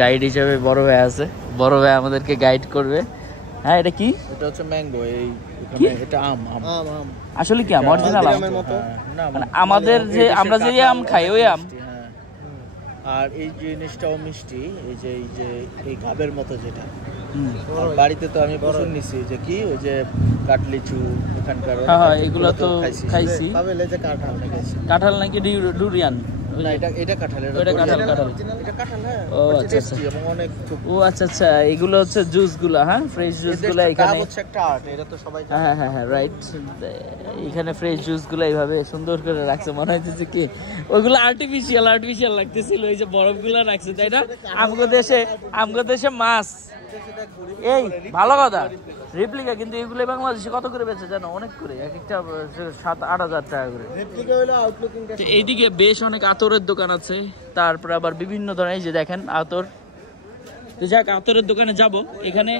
Guide হিসেবে বড় ভাই আছে, বড় ভাই আমাদেরকে গাইড করবে। হ্যাঁ এটা কি? এটা হচ্ছে ম্যাঙ্গো। এটা আম। আসলে কি আম? অরিজিনাল আম? মানে আমাদের যে আমরা যে আম খাই ওই আম? আর এই জিনিসটাও মিষ্টি, এই যে এই গাবের মতো যেটা। বাড়িতে তো আমি প্রচুর নিছি, যে কি ওই যে কাটলিচু ওখানকার। হ্যাঁ এগুলো তো খাইছি। কাঁঠাল নাকি ডুরিয়ান? না এটা কাঁঠাল। ওটা কাঁঠাল। এটা কাঁঠাল। হ্যাঁ। ও আচ্ছা এবং অনেক। ও আচ্ছা এগুলো হচ্ছে জুস গুলা। হ্যাঁ ফ্রেশ জুস গুলা এখানে হচ্ছে একটা আর্ট, এটা তো সবাই জানে। হ্যাঁ রাইট। এখানে ফ্রেশ জুস গুলা এইভাবে সুন্দর করে রাখছে, মনে হচ্ছে কি ওইগুলো আর্টিফিশিয়াল লাগতেছিল। এই যে বরফ গুলা রাখছে, তাই না? আমগো দেশে মাছ। এই ভালো কথা, রেপ্লিকা। কিন্তু এগুলো বাংলাদেশে কত করে বেচে জানো? অনেক করে, এক একটা 7-8 হাজার টাকা করে। এইদিকে বেশ অনেক আতরের দোকান আছে, তারপরে আবার বিভিন্ন ধরনের, এই যে দেখেন আতর। যাক, আতরের দোকানে যাব। এখানে